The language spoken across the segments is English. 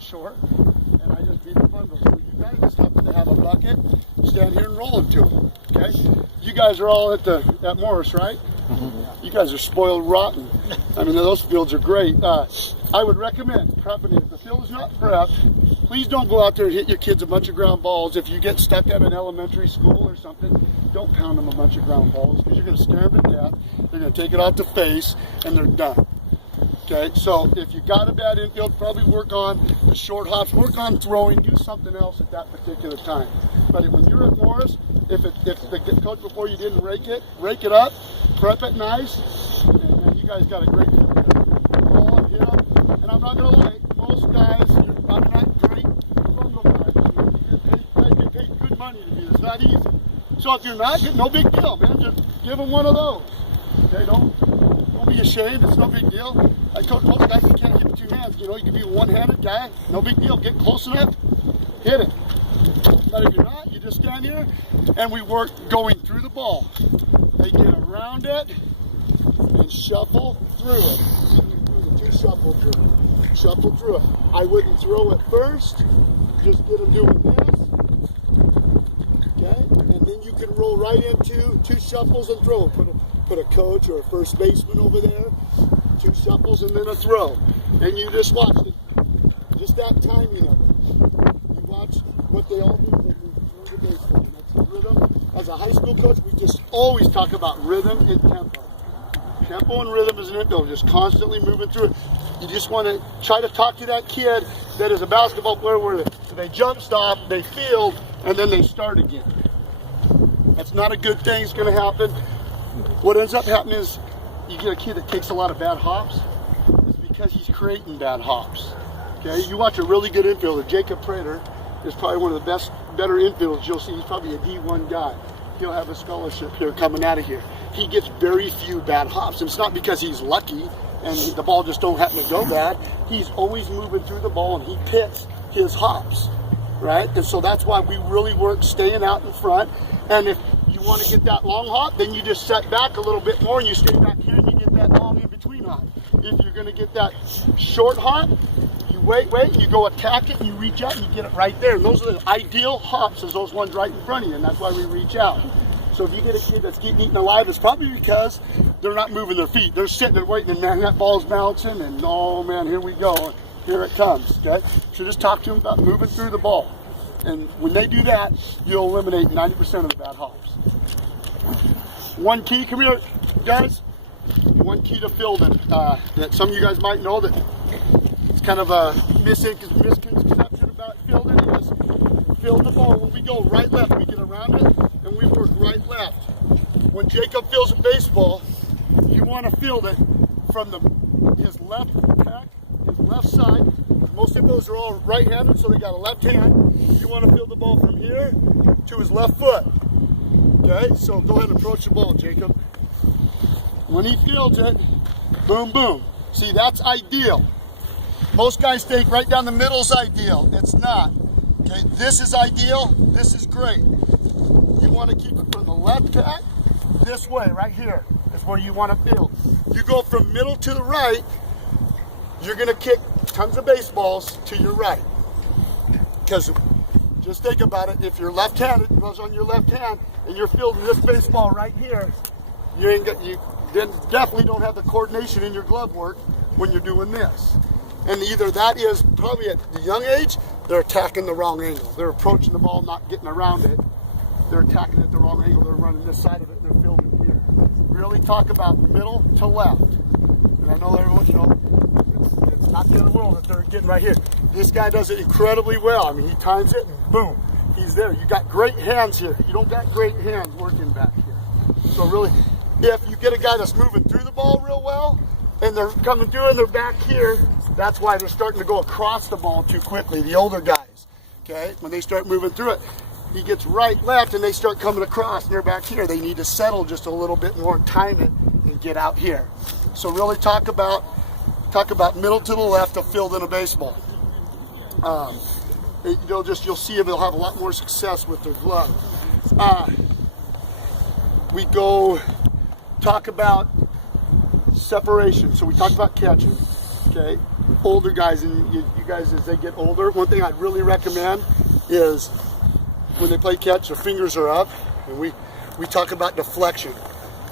short, and I just beat the bundle. So you guys just happen to have a bucket, stand here and roll into them, okay? You guys are all at Morris, right? You guys are spoiled rotten. I mean, those fields are great. I would recommend prepping it. If the field is not prepped, please don't go out there and hit your kids a bunch of ground balls. If you get stuck at an elementary school or something, don't pound them a bunch of ground balls because you're going to scare them to death. They're going to take it out to face, and they're done. Okay, so if you got a bad infield, probably work on the short hops, work on throwing, do something else at that particular time. But when you're at Morris, if the coach before you didn't rake it up, prep it nice, and you guys got a great field. Roll on, hit them, and I'm not going to lie, most guys, you're probably not great bundle guys. You get paid good money to do this. It's not easy. So if you're not, no big deal, man. Just give them one of those. Okay, don't be ashamed. It's no big deal. I coach most guys that can't hit with 2 hands. You know, you can be a one-handed guy. No big deal. Get close enough, hit it. But if you're not, you just stand here, and we work going through the ball. They get around it and shuffle through it. You shuffle through it. Shuffle through it. I wouldn't throw it first. Just get them doing this. Okay, and then you can roll right into 2 shuffles and throw. Put a coach or a first baseman over there. 2 shuffles and then a throw. And you just watch it. Just that timing of it. You watch what they all do when they throw the baseball. And that's the rhythm. As a high school coach, we just always talk about rhythm and tempo. Tempo and rhythm is an infield, just constantly moving through it. You just want to try to talk to that kid that is a basketball player where they jump stop, they field, and then they start again. That's not a good thing. It's going to happen. What ends up happening is you get a kid that takes a lot of bad hops. It's because he's creating bad hops. Okay, you watch a really good infielder. Jacob Prater is probably one of the better infielders you'll see. He's probably a D1 guy. He'll have a scholarship here coming out of here. He gets very few bad hops. And it's not because he's lucky and the ball just don't happen to go bad. He's always moving through the ball and he picks his hops, right? And so that's why we really work staying out in front. And if you want to get that long hop, then you just set back a little bit more and you stay back here and you get that long in between hop. If you're going to get that short hop, you wait, and you go attack it and you reach out and you get it right there. And those are the ideal hops, is those ones right in front of you, and that's why we reach out. So if you get a kid that's getting eaten alive, it's probably because they're not moving their feet. They're sitting there waiting, and man, that ball's bouncing, and oh man, here we go. Here it comes, okay? So just talk to them about moving through the ball. And when they do that, you'll eliminate 90% of the bad hops. One key, come here, guys. One key to fielding that some of you guys might know that it's kind of a misconception about fielding is field the ball. When we go right left, we get around it and we work right left. When Jacob fields a baseball, you want to field it from his left pack, his left side. Most of those are all right-handed, so they got a left hand. You want to field the ball from here to his left foot. Okay, so go ahead and approach the ball, Jacob. When he fields it, boom, boom. See, that's ideal. Most guys think right down the middle is ideal. It's not. Okay, this is ideal. This is great. You want to keep it from the left tack this way, right here is where you want to field. You go from middle to the right, you're going to kick tons of baseballs to your right. Because just think about it, if you're left-handed, it goes on your left hand, and you're fielding this baseball right here, you then definitely don't have the coordination in your glove work when you're doing this. And either that is probably at the young age, they're attacking the wrong angle. They're approaching the ball, not getting around it. They're attacking it the wrong angle. They're running this side of it, and they're fielding here. Really talk about middle to left. And I know everyone, it's not the end of the world that they're getting right here. This guy does it incredibly well. I mean, he times it, and boom, he's there. You got great hands here. You don't got great hands working back here. So really, if you get a guy that's moving through the ball real well, and they're coming through and they're back here, that's why they're starting to go across the ball too quickly, the older guys, okay? When they start moving through it, he gets right, left, and they start coming across, and they're back here. They need to settle just a little bit more, time it, and get out here. So really talk about middle to the left of fielding a baseball. You'll see them, they'll have a lot more success with their glove. We go talk about separation. So we talked about catching, okay? older guys and you guys as they get older, one thing I'd really recommend is when they play catch, their fingers are up, and we talk about deflection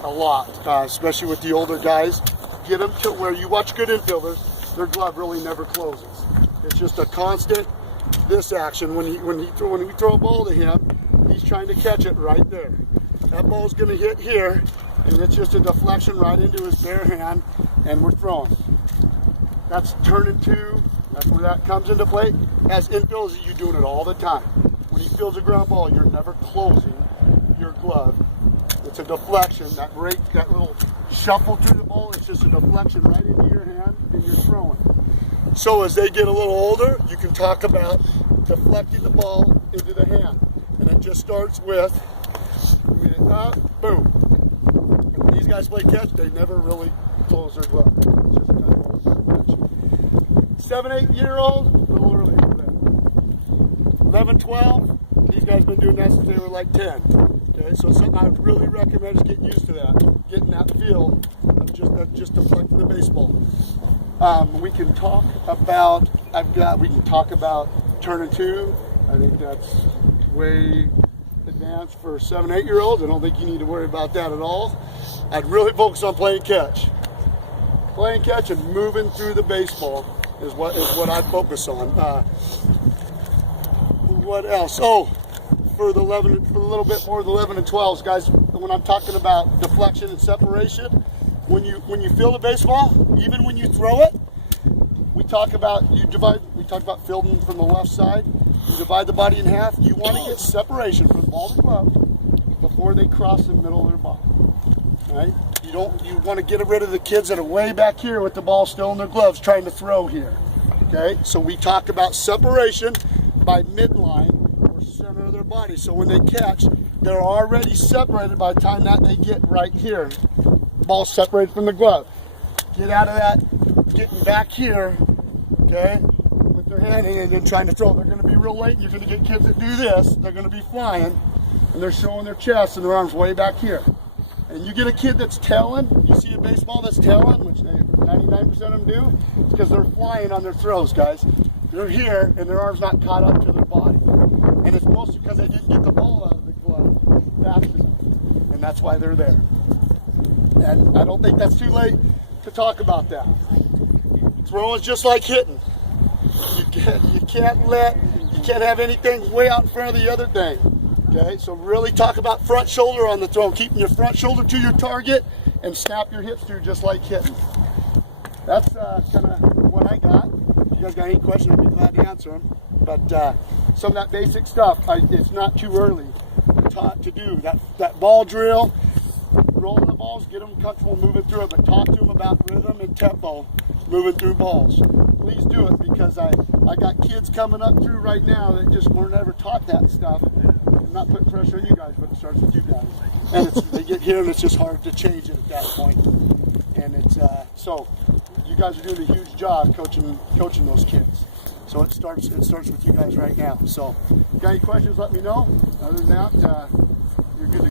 a lot, especially with the older guys. Get them to where you watch good infielders, their glove really never closes. It's just a constant this action. When we throw a ball to him, he's trying to catch it right there. That ball's going to hit here, and it's just a deflection right into his bare hand, and we're throwing. That's turning two. That's where that comes into play. As infielders, you're doing it all the time. When he fields a ground ball, you're never closing your glove. It's a deflection. That little shuffle through the ball, it's just a deflection right into your hand, and you're throwing. So as they get a little older, you can talk about deflecting the ball into the hand. And it just starts with, boom. And when these guys play catch, they never really close their glove. It's just kind of a deflection. 7, 8-year-old, a little earlier than that. 11, 12, these guys have been doing that since they were like 10. Okay, so something I would really recommend is getting used to that, getting that feel of just deflecting the baseball. We can talk about, we can talk about turning two. I think that's way advanced for 7, 8-year-olds. I don't think you need to worry about that at all. I'd really focus on playing catch. Playing catch and moving through the baseball is what I'd focus on. What else? Oh, for a little bit more, the 11 and 12s, guys, when I'm talking about deflection and separation, when you field a baseball, even when you throw it, we talk about fielding from the left side. You divide the body in half. You want to get separation from ball to glove before they cross the middle of their body. Right? You want to get rid of the kids that are way back here with the ball still in their gloves trying to throw here. Okay? So we talk about separation by midline or center of their body. So when they catch, they're already separated by the time that they get right here. Ball separated from the glove. Get out of that, getting back here, okay, with their hand and then trying to throw. They're going to be real late. You're going to get kids that do this. They're going to be flying, and they're showing their chest and their arms way back here. And you get a kid that's tailing, you see a baseball that's tailing, which 99% of them do, it's because they're flying on their throws, guys. They're here, and their arm's not caught up to their body. And it's mostly because they didn't get the ball out of the glove fast enough. And that's why they're there. And I don't think that's too late to talk about that. Throwing is just like hitting. You can't have anything way out in front of the other thing. Okay, so really talk about front shoulder on the throw, keeping your front shoulder to your target and snap your hips through just like hitting. That's kind of what I got. If you guys got any questions, I'd be glad to answer them. But some of that basic stuff, it's not too early to do. That ball drill, rolling the balls, get them comfortable moving through it, but talk to them about rhythm and tempo moving through balls. Please do it, because I got kids coming up through right now that just weren't ever taught that stuff. I'm not putting pressure on you guys, but it starts with you guys. And they get here and it's just hard to change it at that point. And it's so you guys are doing a huge job coaching those kids. So it starts with you guys right now. So if you got any questions, let me know. Other than that, you're good to go.